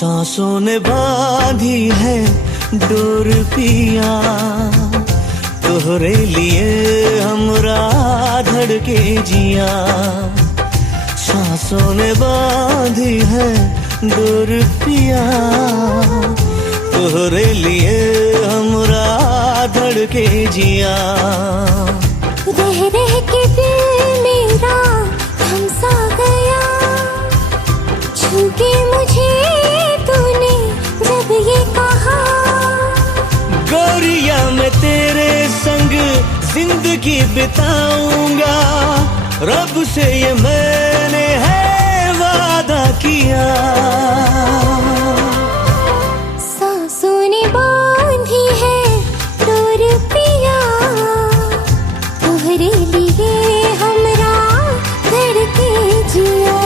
सांसों ने बांधी है डोर पिया, तोहरे लिए हमरा धड़के जिया। सांसों ने बांधी है डोर पिया, तोहरे लिए हमरा धड़के जिया। रह रह के दिल मेरा थम सा गया, छू के मुझे तूने जब ये कहा। गोरिया मैं तेरे संग जिंदगी बिताऊंगा, रब से ये मैंने है वादा किया। सांसों ने बांधी है डोर पिया, तोहरे लिए हमरा धड़के जिया।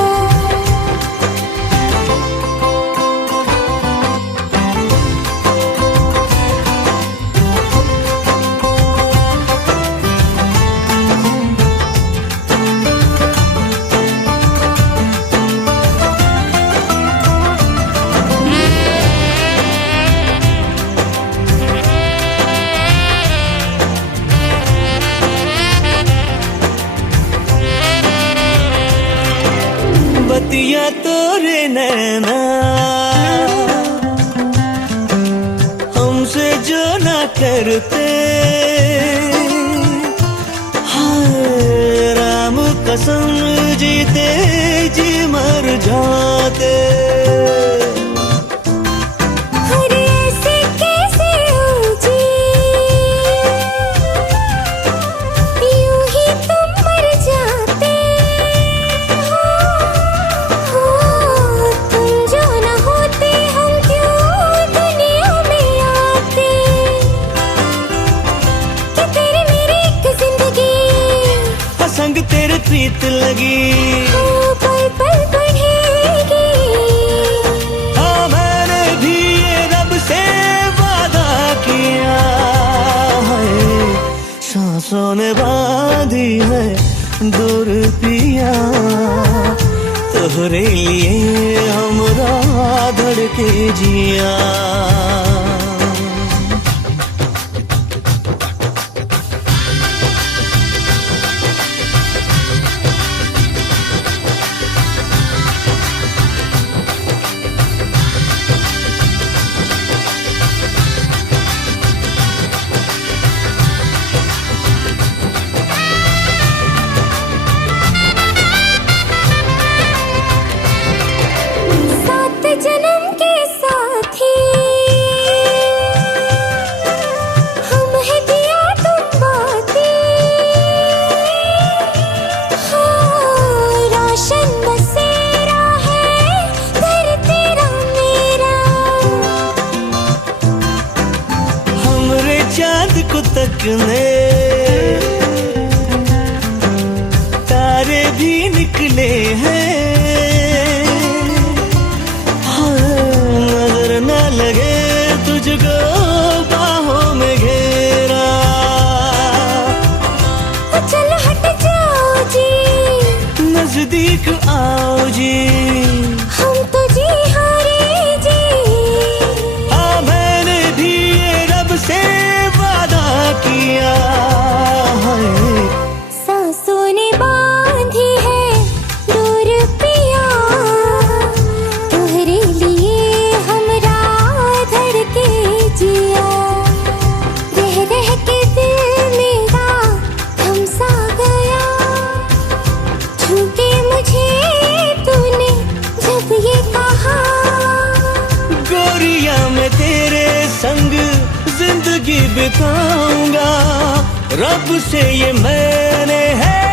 बतिया तोरे नैना हमसे जो ना करते, हाय राम कसम जीते जी मर जाते। संग तेरे प्रीत लगी पल पल बढ़ेगी। हाँ मैंने भी ये रब से वादा किया है। सांसों ने बांधी है डोर पिया, तोहरे लिए हमरा धड़के जिया। जन्म के साथी हम हैं दिया तुम बातें, हाँ रोशन बसेरा है घर तेरा मेरा। हमरे चाँद को तकने तारे भी निकले हैं, लगे तुझको बाहों में घेरा। चल हट जाओ जी, नजदीक आओ जी, हम तो जी हारे जी। हाँ मैंने भी ये रब से वादा किया है। सांसों ने बांधी है डोर पिया, तोहरे लिए जिया। रह रह के दिल मेरा थम सा गया, छू के मुझे तूने जब ये कहा। गोरिया मैं तेरे संग जिंदगी बिताऊंगा, रब से ये मैंने है